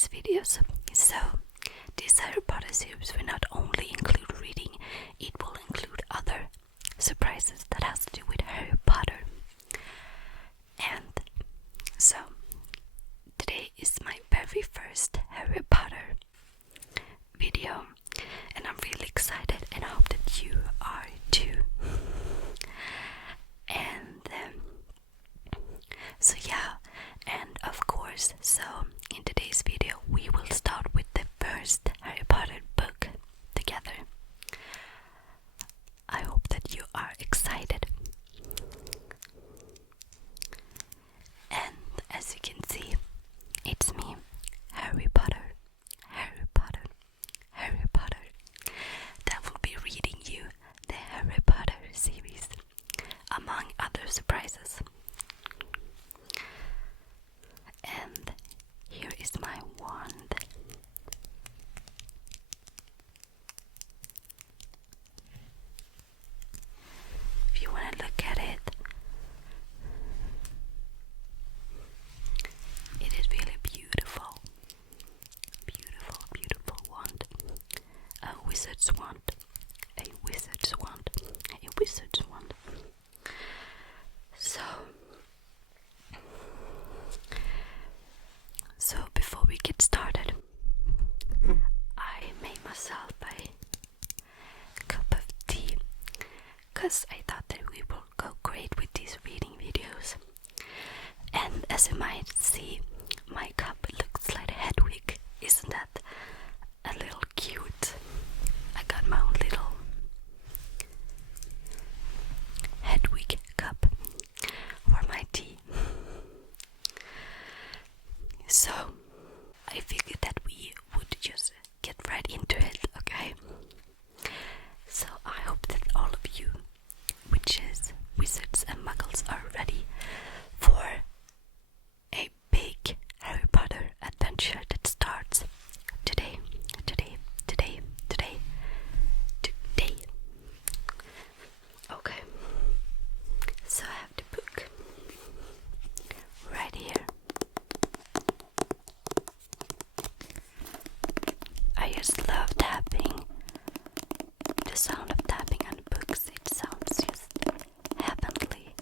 today's videos. So, this Harry Potter series will not only include reading, it will include other surprises that has to do with Harry Potter. And so, today is my very first Harry Potter video, and I'm really excited and I hope that you are too. And so yeah, and of course, so in today's video we will start with the first Harry Potter book together. I hope that you are excited. And as you can see, it's me, Harry Potter, Harry Potter, Harry Potter, that will be reading you the Harry Potter series, among other surprises. And here is my wand. If you want to look at it, it is really beautiful. Beautiful, beautiful wand. A wizard's wand. A wizard's wand. A wizard's wand. So before we get started, I made myself a cup of tea because I thought that we will go great with these reading videos. And as you might see, my cup looks like Hedwig. Isn't that a little cute? I got my own little Hedwig cup for my tea. So I figured that we would just get right into it, okay? So I hope that all of you witches, wizards and muggles are ready for a big Harry Potter adventure that starts today. Okay, so I have the book right here. I just love tapping. The sound of tapping on books, it sounds just heavenly.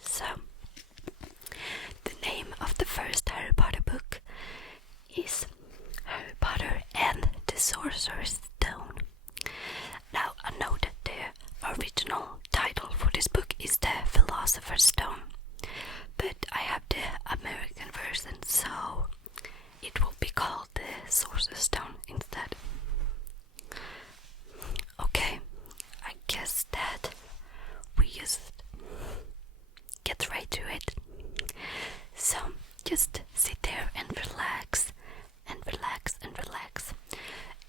So, the name of the first Harry Potter book is Harry Potter and the Sorcerer's Stone. Now, I know that the original title for this book is the Philosopher's Stone, but I have the American version, so it will be called the Sorcerer's Stone instead. Okay, I guess that we just get right to it. So, just sit there and relax.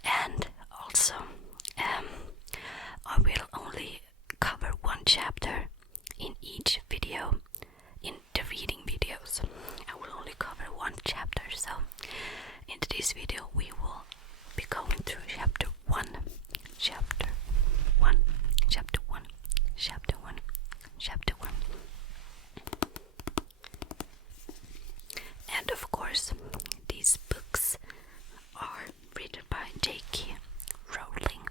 And also, I will only cover one chapter in each video, in the reading videos. I will only cover one chapter, so in this video we will be going through chapter 1. And of course, these books are written by J.K. Rowling.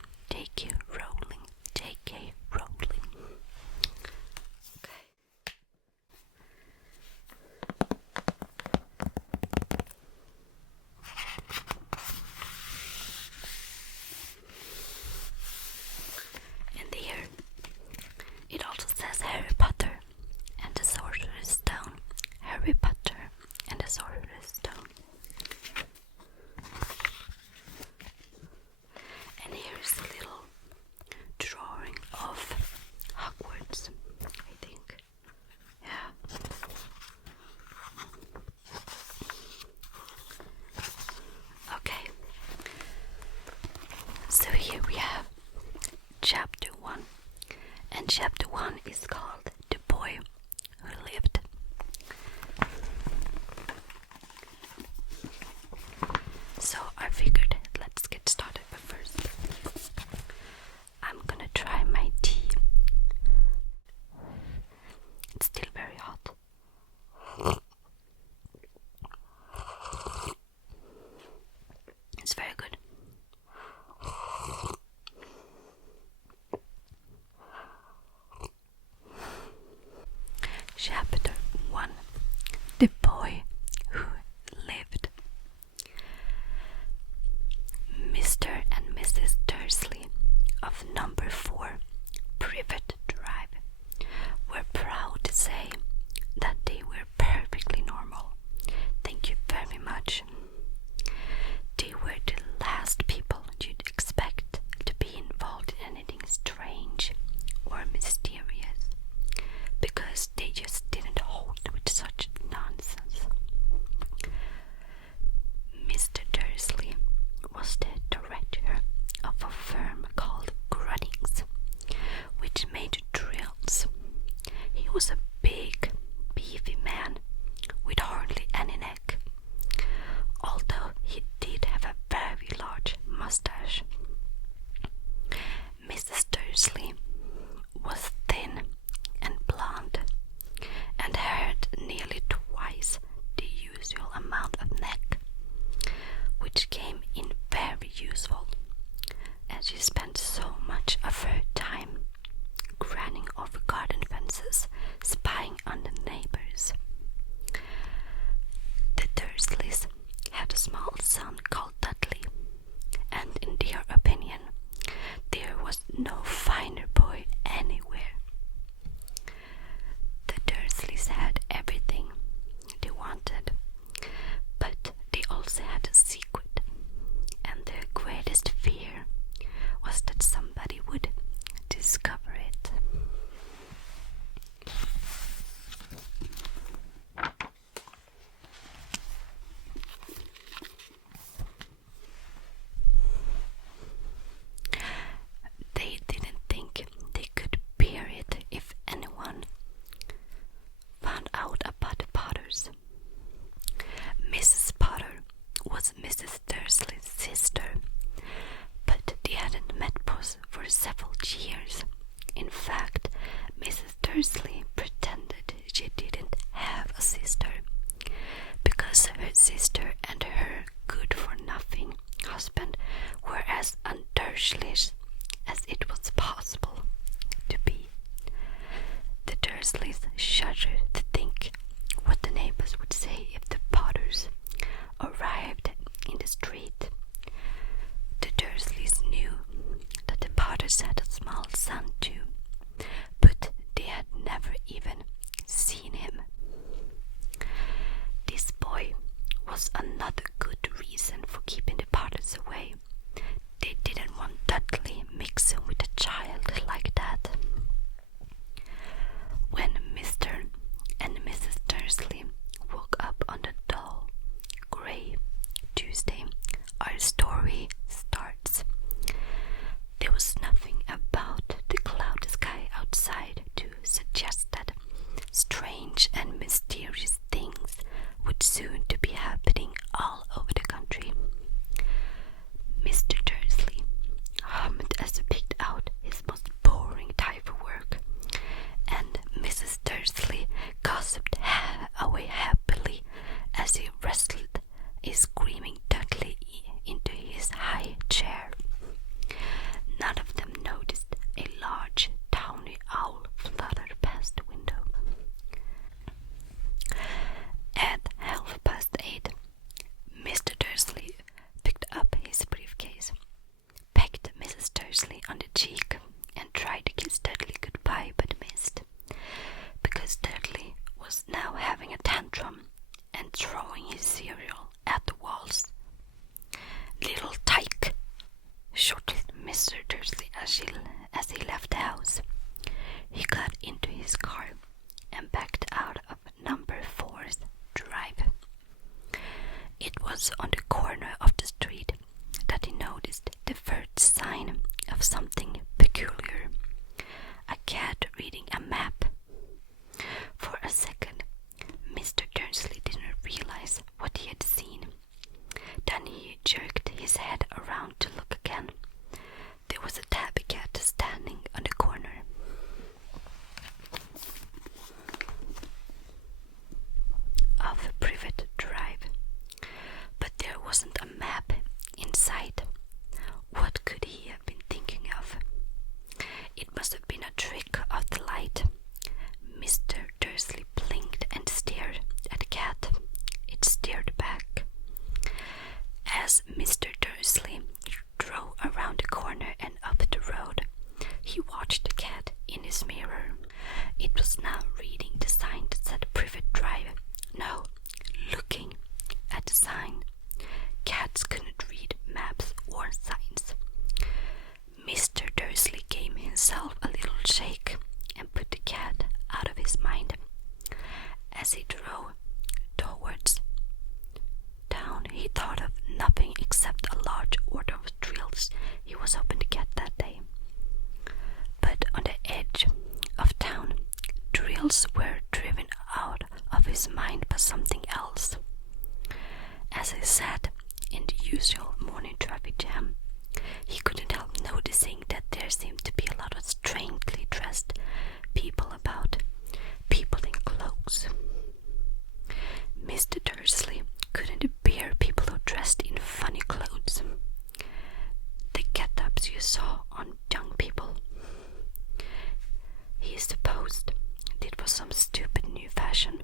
Okay. And here, it also says Harry Potter and the Sorcerer's Stone. Harry Potter and the Sorcerer's Stone. And here's a little drawing of Hogwarts, I think. Yeah. Okay. So here we have chapter 1. And chapter 1 is called The Boy Who Lived. So I figured let's get started, but first I'm gonna try my tea. It's still very hot. It's very good. Chapter 1. The Boy Who Lived. Mr. and Mrs. Dursley of number 4 Privet Drive were proud to say that they were perfectly normal. Thank you very much. They were the last people you'd expect to be involved in anything strange or mysterious, because they just didn't hold with such nonsense. Mr. Dursley was the director of a firm called Grunnings, which made drills. He was a big, beefy man with hardly any neck, although he did have a very large mustache. Mrs. Dursley was thin and blonde and had nearly twice the usual amount of neck, which came in very useful as she spent so much of her time running over garden fences, spying on the neighbors. The Dursleys had a small son called Dudley, and in their opinion, there was no finer boy anywhere. The Dursleys had everything they wanted, but they also had a secret, and their greatest fear was that somebody would discover it. They didn't think they could bear it if anyone found out about the Potters. Mrs. Potter was Mrs. Dursley's sister, but they hadn't met for several years. In fact, Mrs. Dursley pretended she didn't have a sister, because her sister and her good-for-nothing husband were as undursley as it was possible to be. The Dursleys shuddered to think what the neighbors would say if the Potters arrived in the street. The Dursleys knew that the Potters had a small son too, but they had never even seen him. This boy was another good reason for keeping the Potters away. They didn't want Dudley mixing with a child like that. When Mr. and Mrs. Dursley woke up on the dull, grey Tuesday, our story starts. There was nothing about the cloudy sky outside to suggest that strange and mysterious things would soon to be happening all over the country. Mr. Dursley hummed as he picked out his most boring type of work, and Mrs. Dursley gossiped away happily as he wrestled a screaming Dudley into his high chair. None of them noticed a large tawny owl flutter past the window. At 8:30, Mr. Dursley picked up his briefcase, pecked Mrs. Dursley on the cheek, and tried to kiss Dudley goodbye, but missed, because Dudley was now having a tantrum and throwing his cereal at the walls. "Little tyke!" shouted Mr. Dursley as he left the house. He got into his car and backed out of number 4's drive. It was on the corner of the street that he noticed the first sign of something peculiar: a cat reading a map. For a second, Mr. Dursley didn't realize what he had seen. Then he jerked his head around to look again, there was a tabby cat standing on the corner. Of a private drive, but there wasn't a map in sight. What could he have been thinking of? It must have been a trick of the light. Mr. Dursley blinked and stared at the cat. It stared back. As Mr. Dursley drove around the corner and up the road, he watched the cat in his mirror. It was now reading the sign that said private drive. No, looking at the sign. Cats couldn't read maps or signs. Mr. Dursley gave himself a little shake and put the cat out of his mind. As he drove towards town, he thought of nothing except a large order of drills he was hoping to get that day. But on the edge of town, drills were driven out of his mind by something else. As he sat in the usual morning traffic jam, he couldn't help noticing that there seemed to be a lot of strangely dressed people about, people in cloaks. Mr. Dursley couldn't bear people who dressed in funny clothes, the get-ups you saw on young people. He supposed it was some stupid new fashion.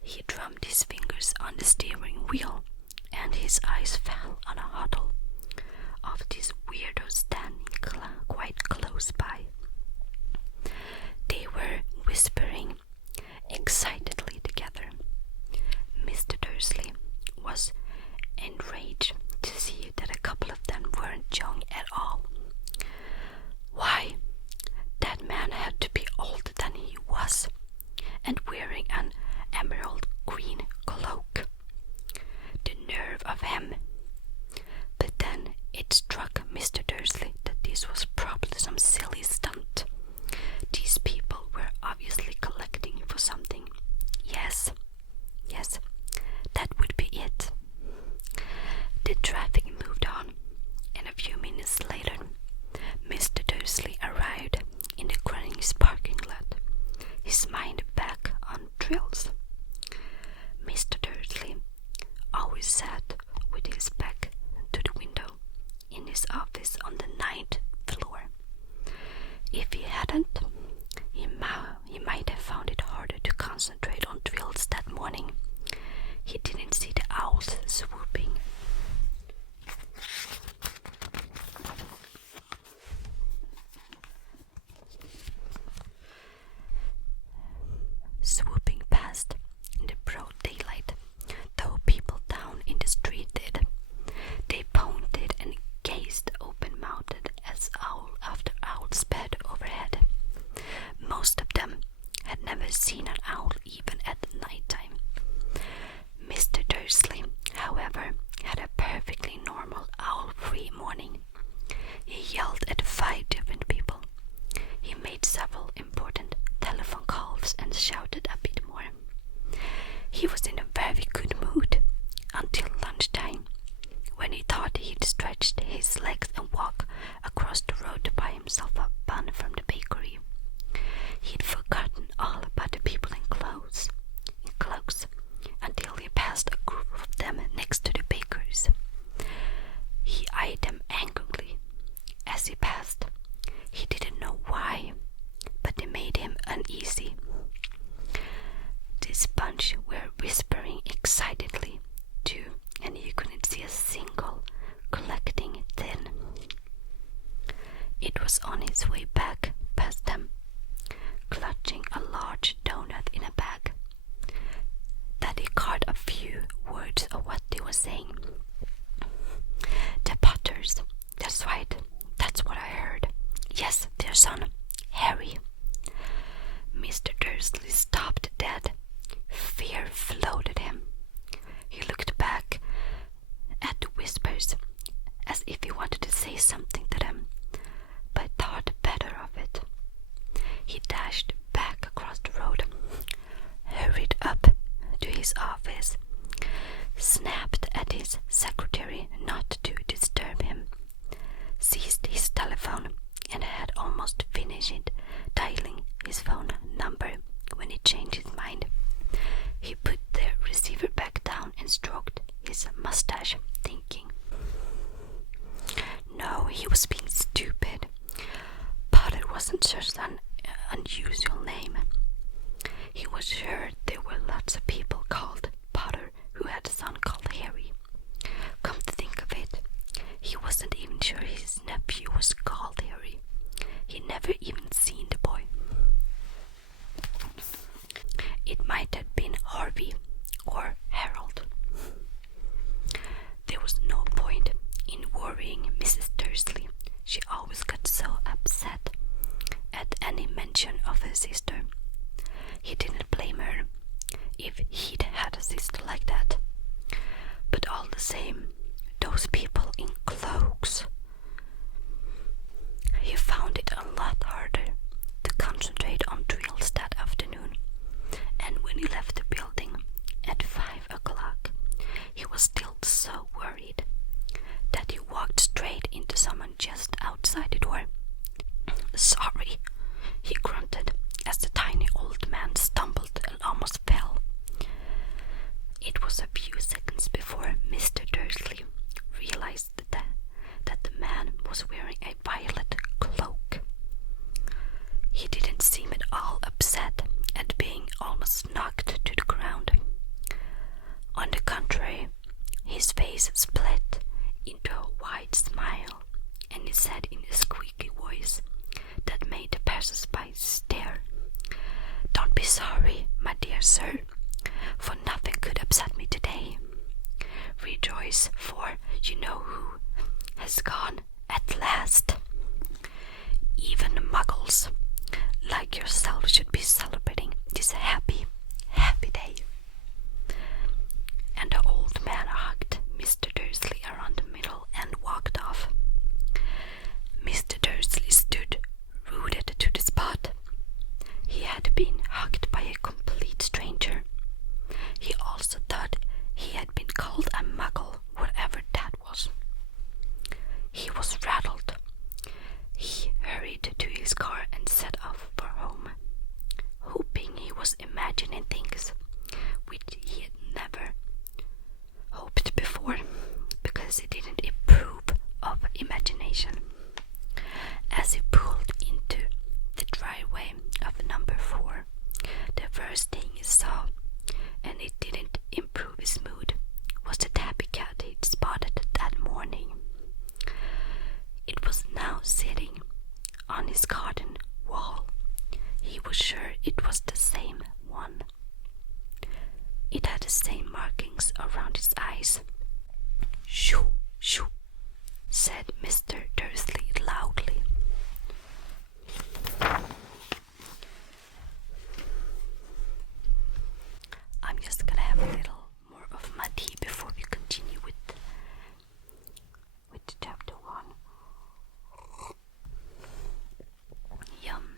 He drummed his fingers on the steering wheel, and his eyes fell on a huddle of these weirdos standing quite close by. They were whispering excitedly together. Mr. Dursley was enraged to see that a couple of them weren't young at all. Why, that man had to be older than he was, and wearing an emerald green cloak. The nerve of him! But then it struck Mr. Dursley that this was probably some silly stunt. These people were obviously collecting for something. Yes, that would be it. The traffic moved on, and a few minutes later, Mr. Dursley arrived in the Granny's parking lot, his mind back on drills. Mr. Dursley always sat with his back to the window in his office on the 9th floor. If he hadn't, he might have found it harder to concentrate on drills that morning. He didn't see the owls swooping. Swooping past in the broad daylight, though people down in the street did. They pointed and gazed open-mouthed as owl after owl sped overhead. Most of them had never seen an owl even at nighttime. Mr. Dursley, however, had a perfectly normal owl-free morning. He yelled at 5 different people. He made several important telephone calls and shouted a bit more. He was in a very good mood until lunchtime, when he thought he'd stretched his legs and walk across the road to buy himself a bun from the bakery. He'd forgotten all about the people in cloaks until he passed a group of them next to the baker's. He eyed them angrily as he passed. He didn't know why, but they made him uneasy. This bunch were whispering excitedly too, and he couldn't see a single collecting thin. It was on his way back past them, clutching a large donut in a bag, that he caught a few words of what they were saying. The Potters, that's right, that's what I heard. Yes, their son, Harry. Mr. Dursley stopped dead. Fear flooded him. He looked back at the whispers as if he wanted to say something to them, but thought better of it. He dashed back across the road, hurried up to his office, snapped at his secretary not to he was being stupid. Potter wasn't just an unusual name. He was sure there were lots of people called Potter who had a son called Harry. Come to think of it, he wasn't even sure his nephew was called Harry. He'd never even seen the boy. It might have been Harvey or Harold. There was no point in worrying Mrs. Dursley. She always got so upset at any mention of her sister. He didn't blame her if he'd had a sister like that. But all the same, those people in cloaks. He found it a lot harder to concentrate on drills that afternoon, and when he left the building at 5 o'clock, he was still so worried that he walked straight into someone just outside the door. "Sorry," he grunted as the tiny old man stumbled and almost fell. It was a few seconds before Mr. Dursley realized that the man was wearing a violet cloak. He didn't seem at all upset at being almost knocked to the ground. On the contrary, his face split into a wide smile, and he said in a squeaky voice that made the passers-by stare, "Don't be sorry, my dear sir, for nothing could upset me today. Rejoice, for you know who has gone at last. Even the Muggles, like yourself, should be celebrating this happy, happy day." And the old man hugged Mr. Dursley around the middle and walked off. Mr. Dursley stood rooted to the spot. He had been hugged by a complete stranger. He also thought he had been called a Muggle, whatever that was. He was rattled. He hurried to his car and set off for home, hoping he was imagining things which he had never hoped before, because it didn't improve of imagination. As he pulled into the driveway of number 4, the first thing he saw, and it didn't improve his mood, was the tabby cat he'd spotted that morning. It was now sitting on his garden wall. He was sure it was the same one. It had the same markings around its eyes. "Shoo, shoo," said Mr. Dursley loudly. I'm just gonna have a little more of my tea before we continue with chapter 1. Yum.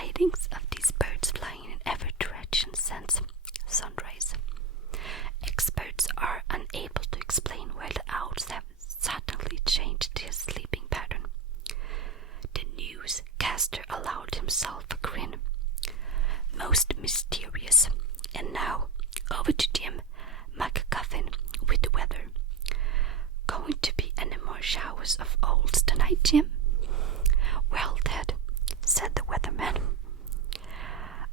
sightings of these birds flying in every direction since sunrise. Experts are unable to explain why the owls have suddenly changed their sleeping pattern. The newscaster allowed himself a grin. Most mysterious. And now, over to Jim McGuffin with the weather. Going to be any more showers of owls tonight, Jim? Well, Ted, said the weatherman.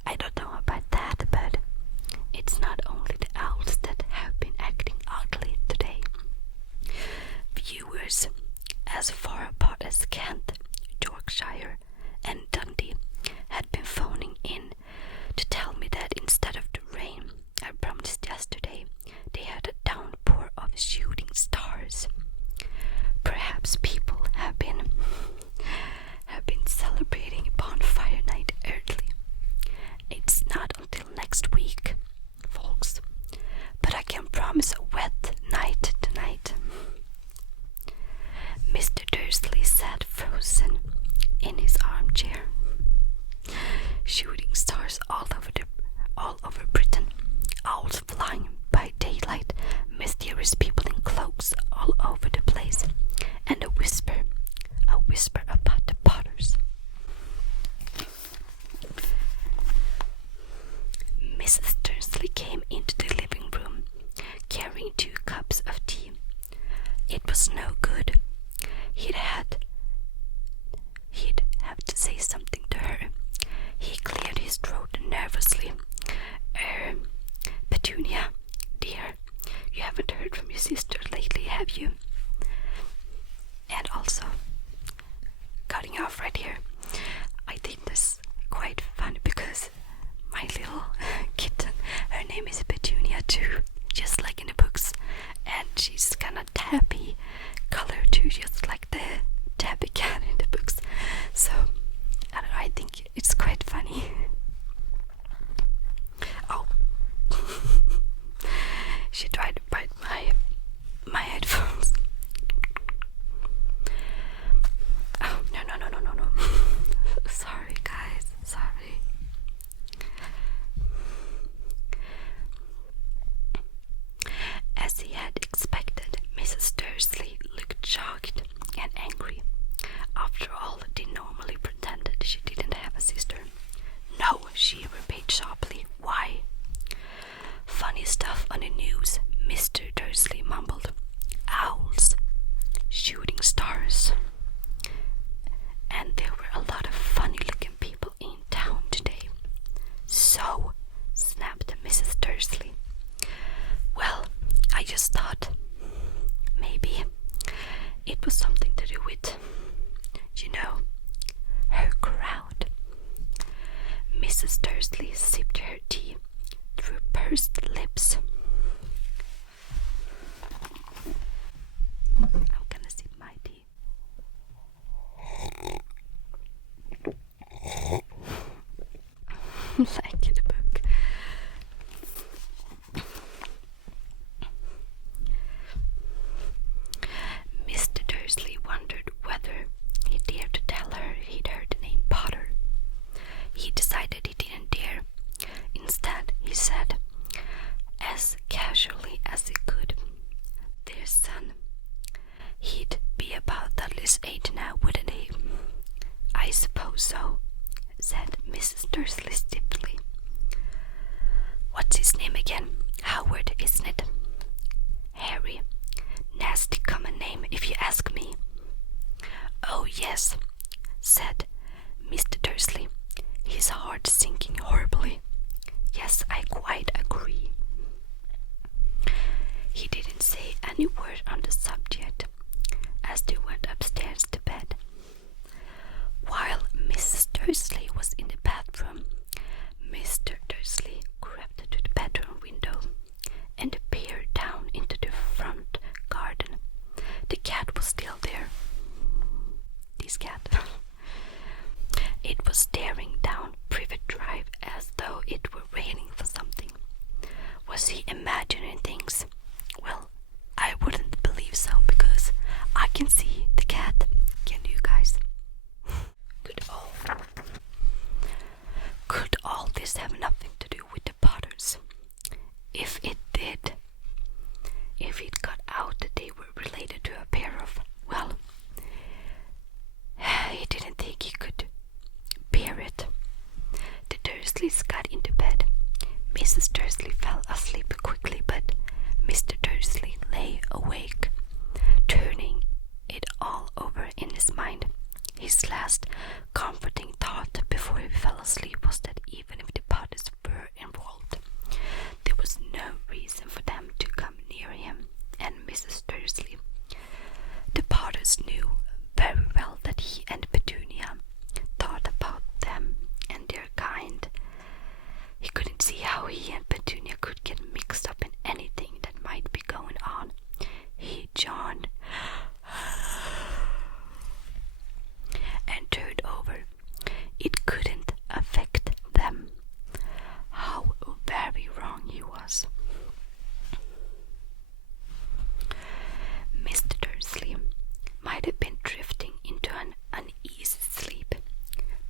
I don't know about that, but it's not only the owls that have been acting oddly today. Viewers as far apart as Kent, Yorkshire, and Dundee had been phoning in to tell me that instead of the rain I promised yesterday, they had a downpour of shooting stars. Perhaps people have been celebrating bonfire night early. It's not until next week, folks, but I can promise a wet night tonight. Mr. Dursley sat frozen in his armchair. Shooting stars all over Britain, owls flying by daylight, mysterious people in cloaks all over the place, and a whisper about the Potters. Mrs. Dursley came into the living room, carrying 2 cups of tea. It was no good. He'd have to say something to her. He cleared his throat nervously. Petunia, dear, you haven't heard from your sister lately, have you? And also, cutting off right here, I think this quite funny because my little kitten, her name is Petunia too, just like in the books, and she's kind of tabby color too, just like the tabby cat in the books. So I don't know, I think it's quite funny. Oh, she tried to bite my headphones. Oh, no. Sorry, guys. Sorry. As he had expected, Mrs. Dursley looked shocked and angry. After all, they normally pretended she didn't have a sister. No, she repeated sharply. Why? Funny stuff on the news, Mr. Dursley mumbled. Owls. Shooting stars. And there were a lot of funny-looking people in town today. So, snapped Mrs. Dursley. Well, I just thought maybe it was something to do with, her crowd. Mrs. Dursley sipped her tea through pursed lips. I'm gonna sip my tea. Like in the book. Mr. Dursley wondered whether he dared to tell her he'd heard the name Potter. He decided he didn't dare. Instead, he said, as casually as he could, "Dear son, he'd be about Dudley's age now, wouldn't he?" "I suppose so," said Mrs. Dursley stiffly. "What's his name again? Howard, isn't it?" "Harry. Nasty common name, if you ask me." "Oh, yes," said Mr. Dursley, his heart sinking horribly. "Yes, I quite agree." He didn't say any word on the subject as they went upstairs to bed. While Mrs. Dursley was in the bathroom, Mr. Dursley crept to the bedroom window and peered down into the front garden. The cat was still there. This cat. It was staring down Privet Drive as though it were waiting for something. Was he imagining things? Well, I wouldn't believe so because I can see the cat. Can you guys? Good. Oh. Dursleys got into bed. Mrs. Dursley fell asleep quickly, but Mr. Dursley lay awake, turning it all over in his mind. His last comforting thought before he fell asleep was that even if the Potters were involved, there was no reason for them to come near him and Mrs. Dursley. The Potters knew very well that he and Petunia thought about them and their kind. He couldn't see how he and Petunia could get mixed up in anything that might be going on. He yawned and turned over. It couldn't affect them. How very wrong he was. Mr. Dursley might have been drifting into an uneasy sleep,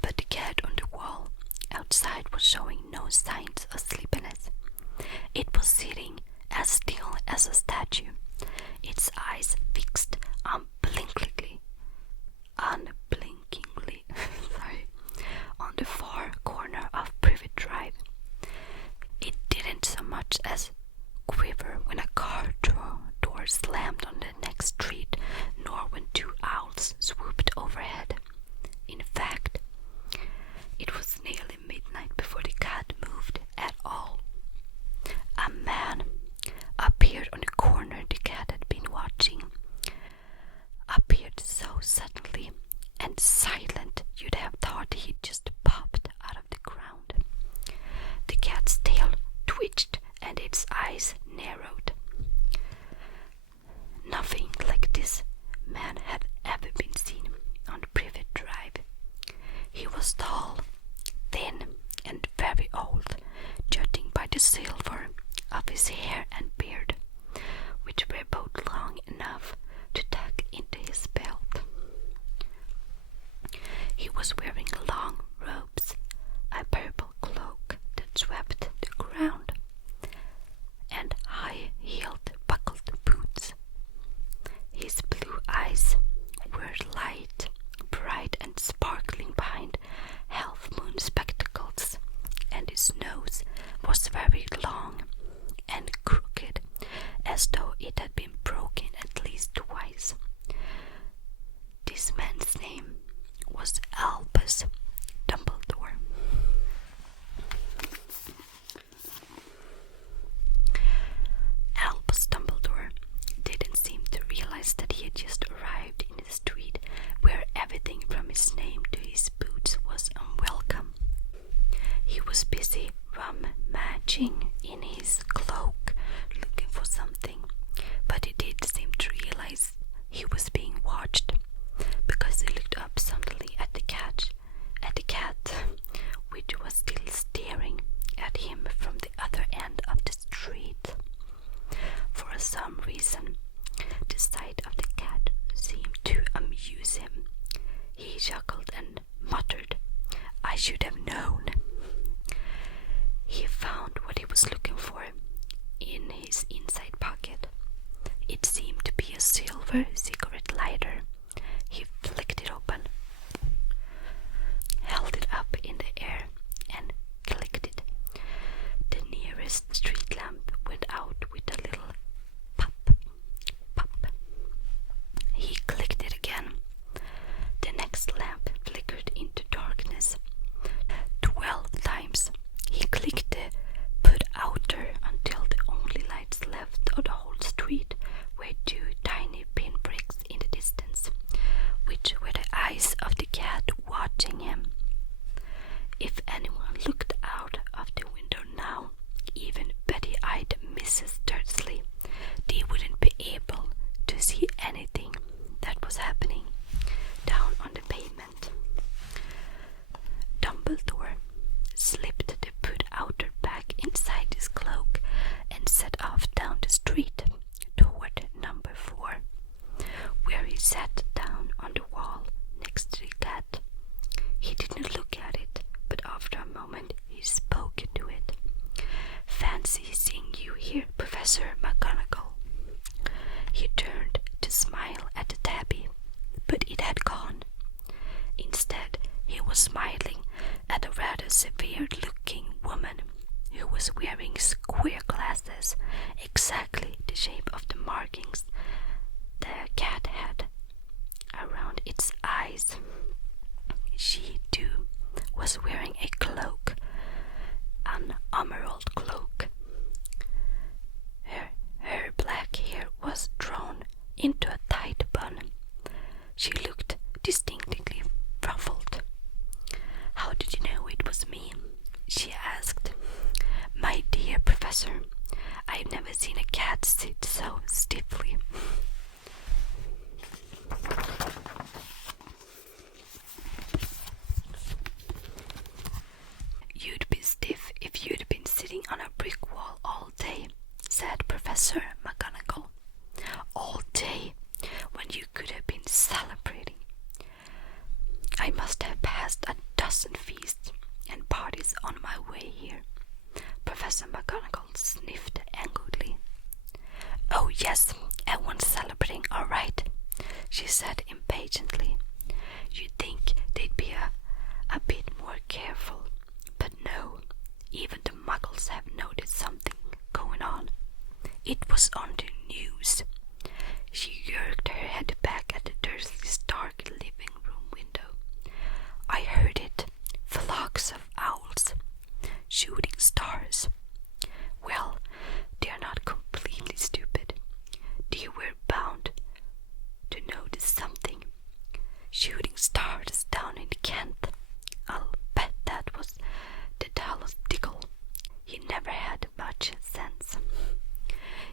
but the cat on the wall outside was showing no signs of sleepiness. It was sitting as still as a statue, its eyes fixed unblinkingly on the far corner of Privet Drive. It didn't so much as quiver when a car door slammed on the next street, nor when two owls swooped overhead. In fact, it was nearly midnight before the cat moved at all. A man appeared on the corner the cat had been watching. Appeared so suddenly and silent you'd have thought he'd just popped out of the ground. The cat's tail twitched and its eyes narrowed. Nothing like this man had ever been seen on Privet Drive. He was tall, thin, and very old, judging by the silver of his hair and beard, which were both long enough to tuck into his belt. He was wearing long robes, a purple cloak that swept the ground, and high-heeled buckled boots. His blue eyes were light, bright and sparkling behind half-moon spectacles, and his nose was very long and crooked, as though it had been broken at least twice. This man's name was Albus Dumbledore. Albus Dumbledore didn't seem to realize that he had just arrived in a street where everything from his name to his boots was unwelcome. He was busy rummaging in his cloak, looking for something, but he did seem to realize he was being watched, because he looked up suddenly at the cat, which was still staring at him from the other end of the street. For some reason, the sight of the cat seemed to amuse him. He chuckled and muttered, "I should have known." He found what he was looking for in his inside pocket. It seemed to be a silver cigarette lighter. He flicked it open, held it up in the air, and clicked it. The nearest street lamp went out with a little pop, pop. He clicked it again. The next lamp flickered into darkness. 12 times he clicked the put outer until the only lights left of the whole street were two tiny pinpricks in the distance, which were the eyes of the cat watching him. If anyone looked out of the window now, even Betty-eyed Mrs. Dursley, they wouldn't be able to see anything that was happening down on the pavement. Dumbledore slipped the put outer back inside his cloak and set off down the street toward number 4, where he sat down on the wall next to the cat. He didn't look at it, but after a moment he spoke to it. "Fancy seeing you here, Professor McGonagall." He turned to smile at the tabby, but it had gone. Instead, he was smiling at a rather a severe-looking woman who was wearing square glasses, exactly the shape of the markings the cat had around its eyes. She, too, was wearing a cloak, an emerald cloak. Her black hair was drawn into a tight bun. She looked distinctly ruffled. "How did you know it was me?" she asked. "My dear Professor, I've never seen a cat sit so stiffly." "You'd be stiff if you'd been sitting on a brick wall all day," said Professor McGonagall. "All day, when you could have been celebrating." "I must have passed a dozen feasts and parties on my way here." Professor McGonagall sniffed angrily. "Oh yes, everyone's celebrating all right," she said impatiently. "You'd think they'd be a bit more careful. But no, even the Muggles have noticed something going on. It was on the news." She jerked her head back at the Dursleys' dark living room window. "I heard it. Flocks of owls. Shooting stars. Well, they're not completely stupid. They were bound to notice something. Shooting stars down in Kent. I'll bet that was the Dallas Diggle. He never had much sense."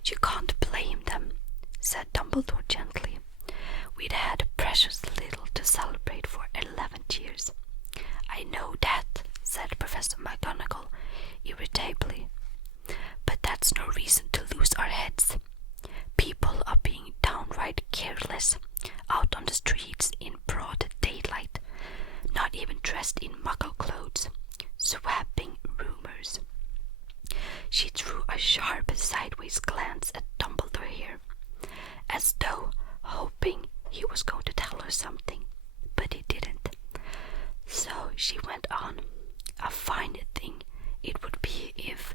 "You can't blame them," said Dumbledore gently. "We'd had precious little to celebrate for 11 years. "I know that," said Professor McGonagall irritably. "But that's no reason to lose our heads. People are being downright careless out on the streets in broad daylight, not even dressed in Muggle clothes, swapping rumors." She threw a sharp sideways glance at Dumbledore here, as though hoping he was going to tell her something, but he didn't. So she went on. "A fine thing it would be if,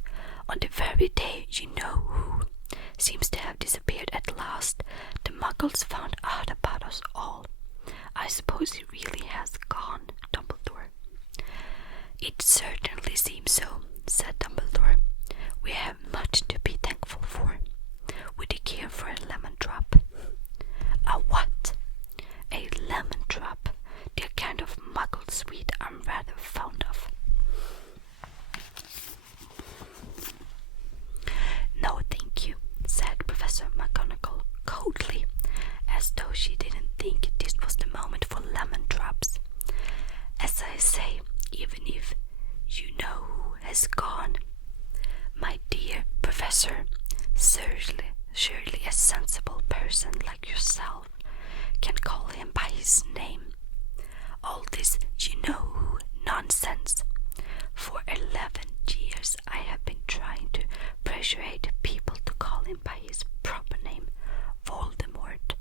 on the very day you know who seems to have disappeared at last, the Muggles found out about us all. I suppose he really has gone, Dumbledore." "It certainly seems so," said Dumbledore. "We have much to be thankful for. Would you care for a lemon drop?" "A what?" "A lemon drop. They're kind of Muggle sweet I'm rather fond of." "No, thank you," said Professor McGonagall coldly, as though she didn't think this was the moment for lemon drops. "As I say, even if you know who has gone, my dear Professor, surely a sensible person like yourself can call him by his name. All this you know who nonsense. For 11 years I have been trying to persuade people to call him by his proper name, Voldemort."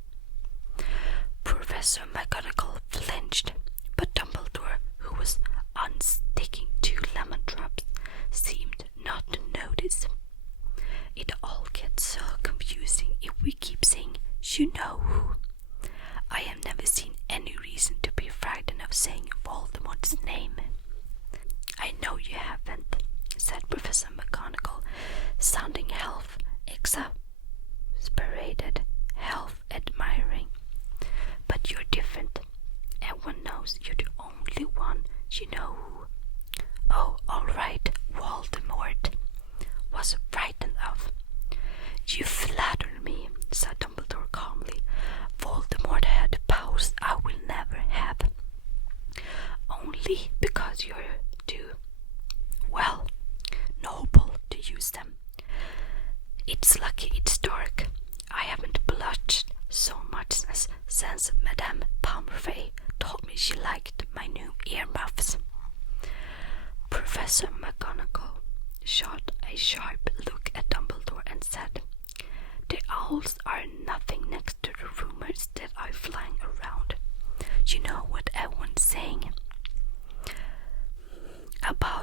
Professor McGonagall flinched, but Dumbledore, who was unsticking 2 lemon drops, seemed not to notice. "It all gets so confusing if we keep saying you know who. I have never seen any reason to be frightened of saying Voldemort's name." "I know you haven't," said Professor McGonagall, sounding half exasperated, half admiring. "But you're different. Everyone knows you're the only one you know who. Oh, all right, Voldemort was frightened of." "You flatter me," said Dumbledore calmly. "Voldemort had powers I will never have. Only because you're too, well, noble to use them. It's lucky it's dark. I haven't blushed so much since Madame Pomfrey told me she liked my new earmuffs." Professor McGonagall shot a sharp look at Dumbledore and said, "The owls are nothing next to the rumors that are flying around. You know what everyone's saying about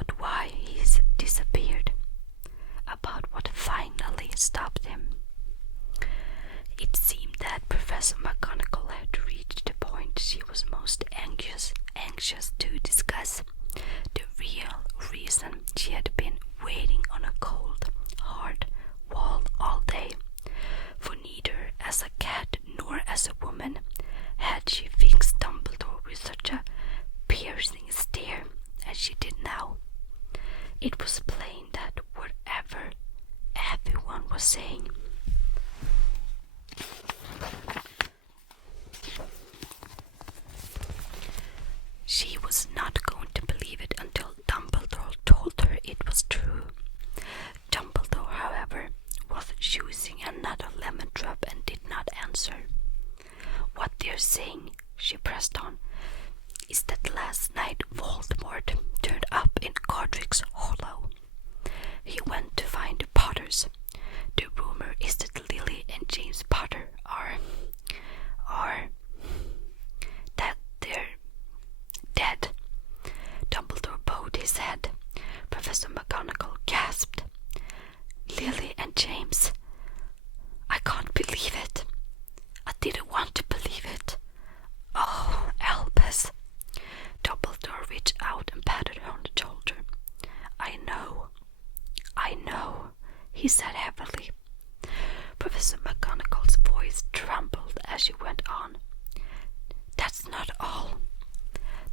It was plain that whatever everyone was saying, she was not going to believe it until Dumbledore told her it was true. Dumbledore, however, was choosing another lemon drop and did not answer. What they're saying, she pressed on, is that last night Voldemort turned up in Godric's Hollow. He went to find the Potters. The rumor is that Lily and James Potter are that they're dead. Dumbledore bowed his head. Professor McGonagall gasped. Lily and James. I can't believe it. I didn't want to believe it. Oh, Albus. Dumbledore reached out and patted her on the shoulder. I know, he said heavily. Professor McGonagall's voice trembled as she went on. That's not all.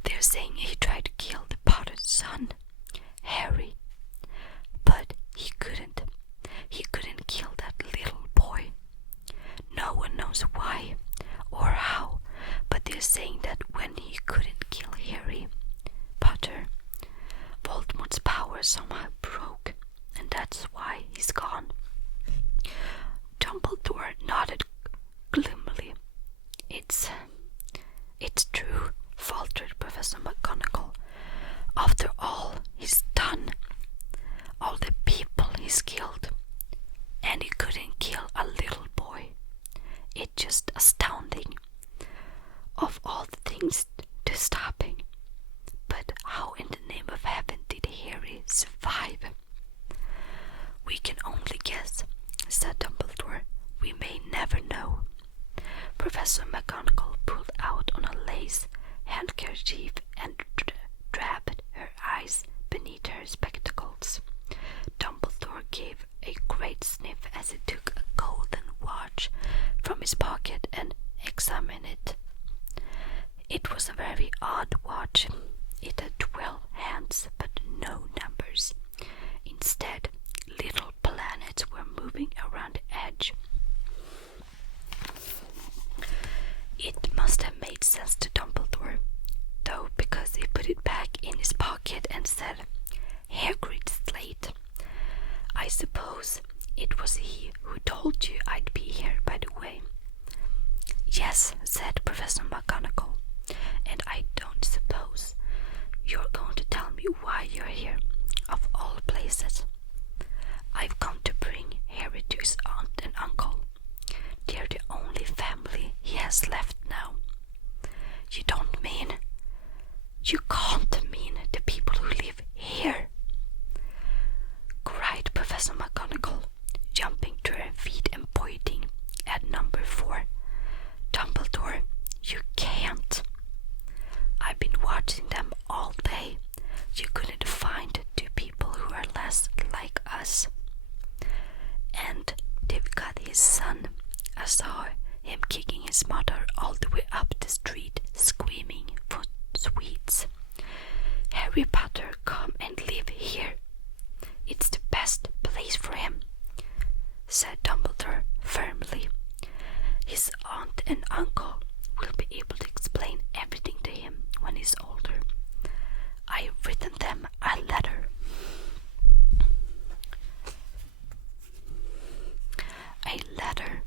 They're saying he tried to kill the Potter's son, Harry. But he couldn't. He couldn't kill that little boy. No one knows why or how, but they're saying that when he couldn't kill Harry Potter, Voldemort's power somehow broke, and that's why he's gone. Dumbledore nodded gloomily. It's true, faltered Professor McGonagall. After all he's done, all the people he's killed, and he couldn't kill a little boy. It's just astounding. Of all the things to stopping, but how in the name of heaven did Harry survive? We can only guess, said Dumbledore. We may never know. Professor McGonagall pulled out on a lace handkerchief and dabbed her eyes beneath her spectacles. Dumbledore gave a great sniff as he took a golden watch from his pocket and examined it. It was a very odd watch. It had 12 hands but no numbers. Instead, little planets were moving around the edge. It must have made sense to Dumbledore, though, because he put it back in his pocket and said, Hagrid's slate. I suppose it was he who told you I'd be here, by the way. Yes, said Professor McGonagall, and I don't suppose you're going to tell me why you're here, of all places. I've come to bring Harry to his aunt and uncle. They're the only family he has left now. You don't mean... You can't mean the people who live here, cried Professor McGonagall, jumping to her feet and pointing at number 4. Dumbledore, you can't. I've been watching them all day. You couldn't find 2 people who are less like us. And they've got his son. I saw him kicking his mother all the way up the street, screaming for sweets. Harry Potter, come and live here. It's the best place for him, said Dumbledore firmly. His aunt and uncle will be able to explain everything to him when he's older. I've written them a letter. A letter,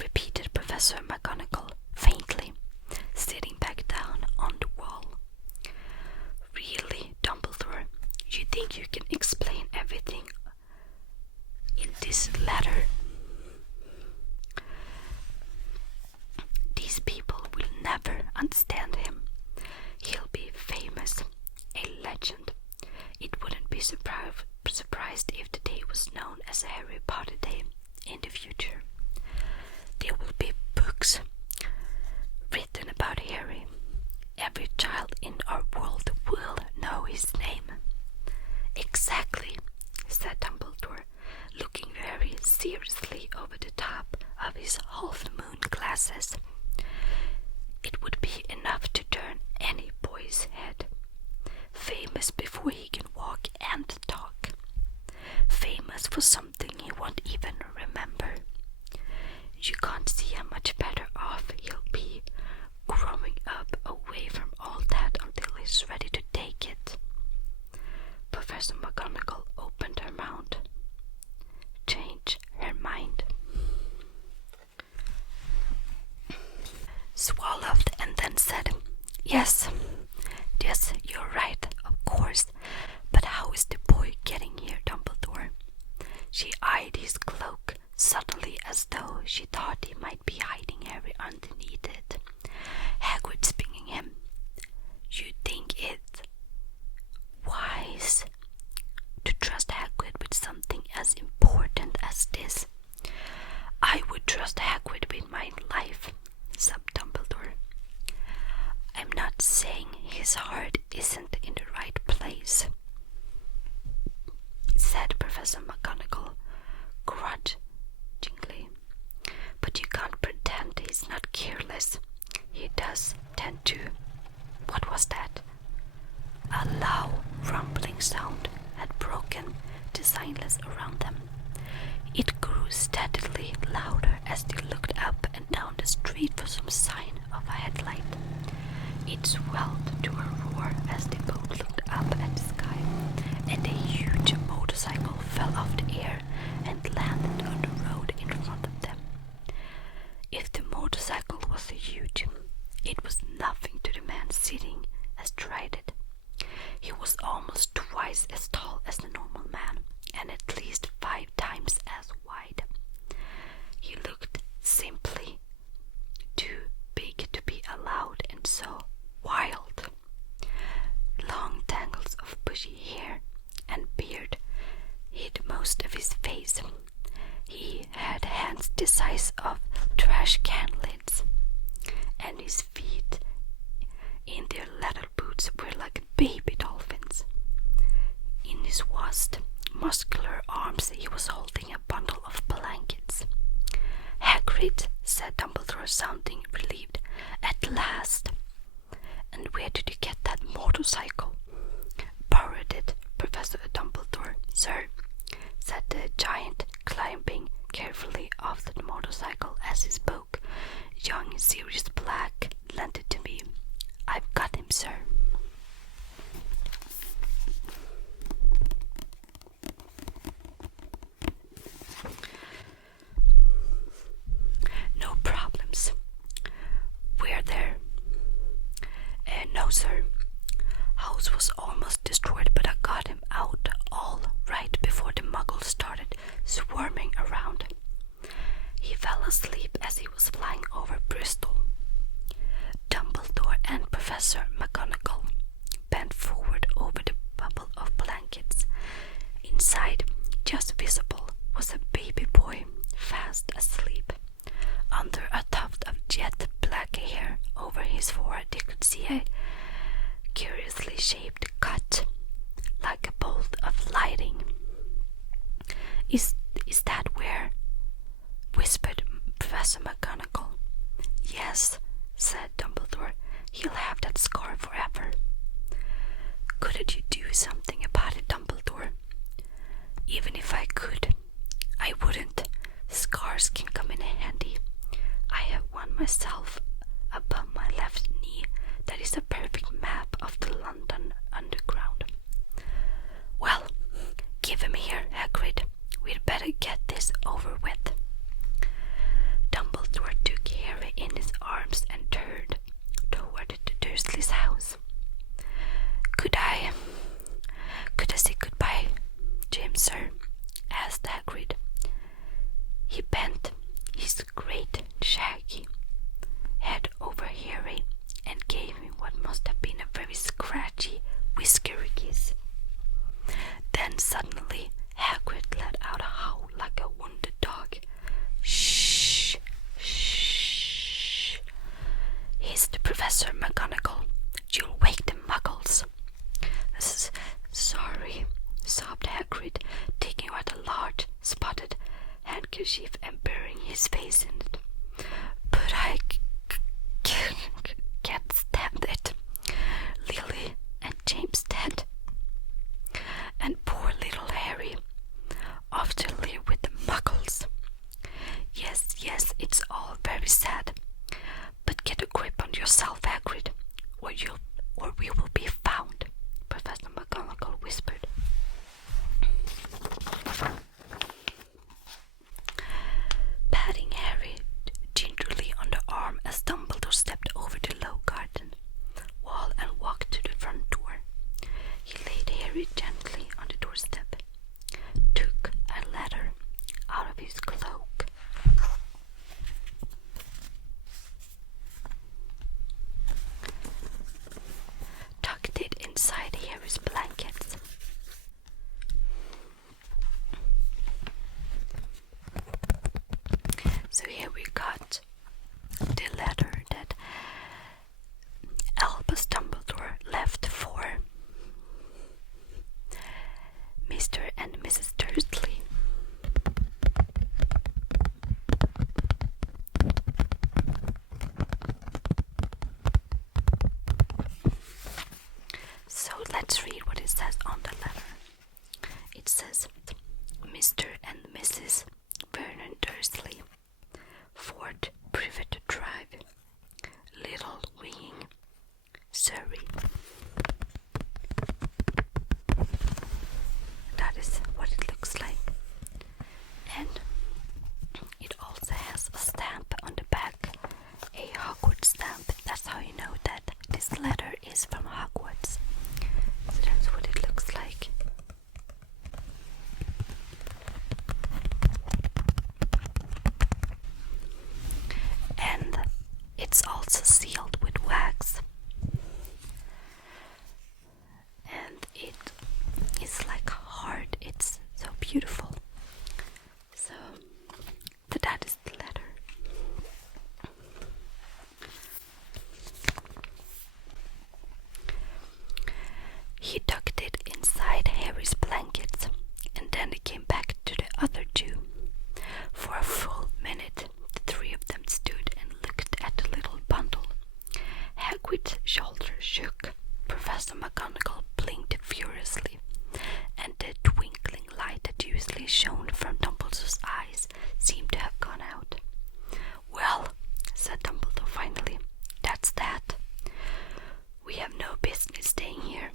repeated Professor McGonagall faintly, sitting back down on the wall. Really, Dumbledore, you think you can explain everything in this letter? These people will never understand him. He'll be famous, a legend. It wouldn't be surprised if the day was known as Harry Potter Day in the future. There will be books written about Harry. Every child in our world will know his name. Exactly, said Dumbledore, looking very seriously over the top of his half-moon glasses. It would be enough to turn any boy's head. Famous before he can walk and Professor McGonagall opened her mouth. Change her mind. Swallowed and then said, Yes, you're right, of course. But how is the boy getting here, Dumbledore? She eyed his cloak suddenly as though she thought he might be hiding Harry underneath it. Hagrid spinging him. You think it wise to trust Hagrid with something as important as this? I would trust Hagrid with my life, said Dumbledore. I'm not saying his heart isn't in the right place, said Professor McGonagall grudgingly. But you can't pretend he's not careless. He does tend to. What was that? A loud rumbling sound had broken the silence around them. It grew steadily louder as they looked up and down the street for some sign of a headlight. It swelled to a roar as they both looked up at the sky, and a huge motorcycle fell off the air and landed on the road in front of them. If the motorcycle was huge, it was nothing to the man sitting astride it. He was almost twice as tall as the normal man, and at least 5 times as wide. He looked simply too big to be allowed, and so wild. Long tangles of bushy hair and beard hid most of his face. He had hands the size of trash can lids, and his feet in their leather boots were like baby dolphins. In his vast, muscular arms he was holding a bundle of blankets. Hagrid, said Dumbledore, sounding relieved. At last. And where did you get that motorcycle? Borrowed it, Professor Dumbledore, sir, said the giant, climbing carefully off the motorcycle as he spoke. Young Sirius Black lent it to me. I've got him, sir. No problems. We're there. No, sir. House was almost destroyed, but I got him out all right before the Muggles started swarming around. He fell asleep as he was flying over Bristol. Dumbledore and Professor McGonagall bent forward over the bubble of blankets. Inside, just visible, was a baby boy fast asleep. Under a tuft of jet black hair over his forehead, they could see a curiously shaped cut, like a bolt of lightning. Is that where? Whispered Professor McGonagall. Yes, said Dumbledore. He'll have that scar forever. Couldn't you do something about it, Dumbledore? Even if I could, I wouldn't. Scars can come in handy. I have one myself above my left knee that is a perfect map of the London Underground. Well, give him here, Hagrid. We'd better get this over with. Dumbledore took Harry in his arms and turned toward the Dursleys' house. Could I say goodbye to him, sir? Asked Hagrid. He bent his great shaggy head over Harry and gave him what must have been a very scratchy whiskery kiss. Then suddenly Hagrid let out a howl like a wounded dog. Shh! Shh! Hissed Professor McGonagall. You'll wake the Muggles. Sorry, sobbed Hagrid, taking out a large spotted handkerchief and burying his face in it. But I can't stand it. Lily and James dead. And poor little Harry, off to live with the Muggles. Yes, it's all very sad. But get a grip on yourself, Hagrid, or we will be found, Professor McGonagall whispered. Harry gently on the doorstep, took a letter out of his cloak, tucked it inside Harry's blankets. So here we got the letter that Albus Dumbledore left for Mr. and Mrs. Dursley. So let's read what it says on the letter. It says, Mr. and Mrs. Vernon Dursley, 4th Privet Drive, Little Wing, Surrey. That is what it looks like. And it also has a stamp on the back, a Hogwarts stamp. That's how you know that this letter is from Hogwarts. So that's what it looks like. And it's also sealed with wax. And it is like hard. It's so beautiful. So that is the letter. He tucked it inside Harry's blankets, and then he came back to the other two. For a full minute, the three of them stood and looked at the little bundle. Hagrid's shoulders shook. Professor McGonagall blinked furiously, and the twinkling light that usually shone from Dumbledore's eyes seemed to have gone out. Well, said Dumbledore finally, that's that. We have no business staying here.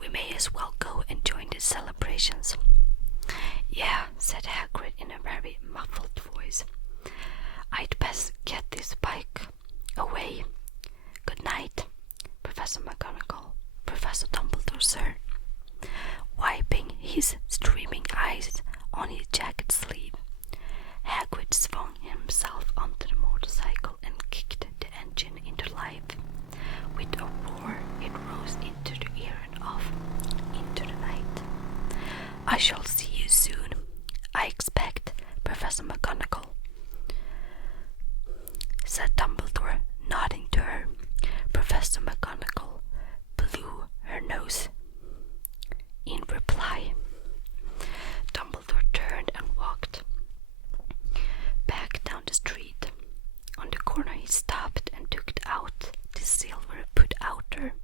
We may as well go and join the celebrations. Yeah, said Hagrid in a very muffled voice. I'd best get this bike away. Good night, Professor McGonagall. Professor Dumbledore, sir. Wiping his streaming eyes on his jacket sleeve, Hagrid swung himself onto the motorcycle and kicked the engine into life. With a roar, it rose into the air and off into the night. I shall see you soon, I expect, Professor McGonagall, said Dumbledore, nodding to her. Professor McGonagall blew her nose in reply. Dumbledore turned and walked back down the street. On the corner he stopped and took out the silver put-outer.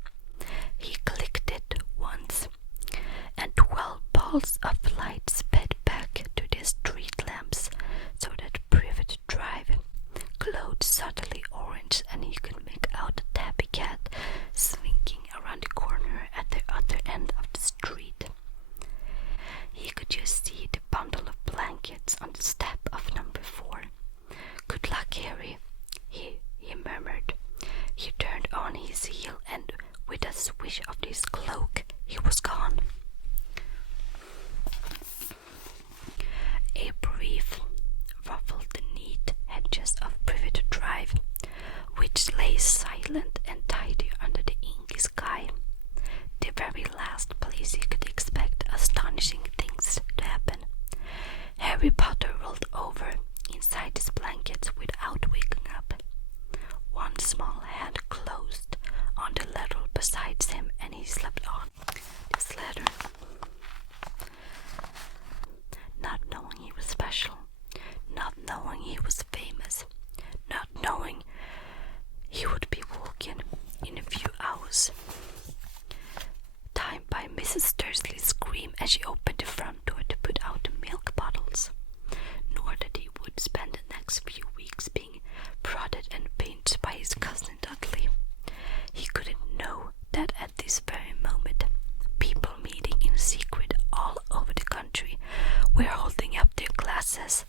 He clicked it once, and 12 balls of light sped back to the street lamps, so that Privet Drive glowed subtly orange, and he could make out a tabby cat slinking around the corner at the other end of the street. He could just see the bundle of blankets on the step of number 4. Good luck, Harry, he murmured. He turned on his heel, and with a swish of his cloak, he was gone. A breeze ruffled the neat hedges of Privet Drive, which lay silent and tidy under the inky sky. The very last place you could expect astonishing things to happen. Harry Potter rolled over inside his blankets without waking up. One small hand closed on the letter beside him, and he slept on this letter, not knowing he was special, not knowing he was famous, not knowing he would be woken in a few hours. Timed by Mrs. Dursley's scream as she opened the front door to put out the milk bottles, nor that he would spend the next few weeks being prodded and pinched by his cousin Dudley. He couldn't know that at this very moment, people meeting in secret all over the country were holding up their glasses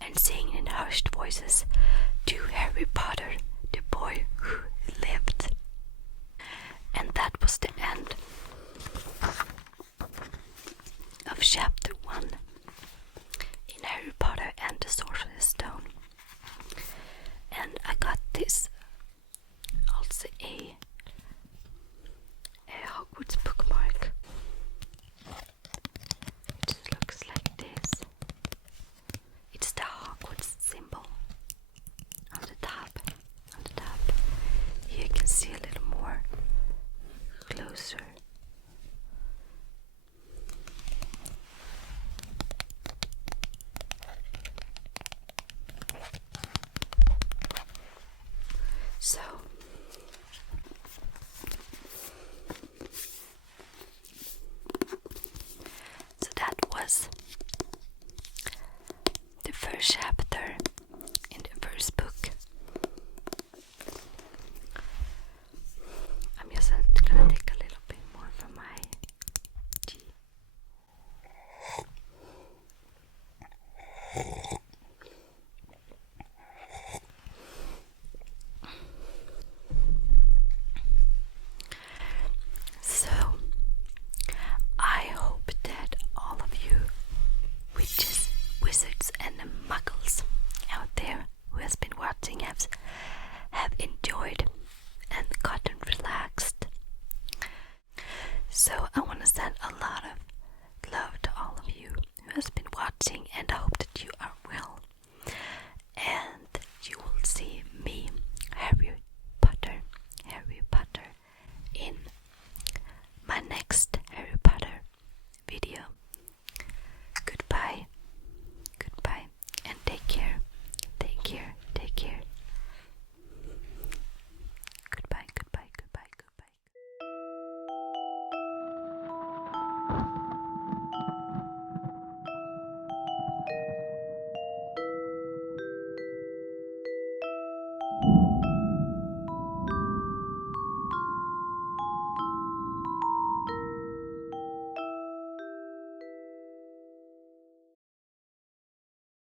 and saying in hushed voices, "To Harry Potter, the boy who lived." And that was the end chapter 1 in Harry Potter and the Sorcerer's Stone. And I got this also a Hogwarts bookmark. It looks like this. It's the Hogwarts symbol on the top. Here you can see a little more closer. So that was the first chapter in the first book. I'm just gonna take a little bit more from my tea.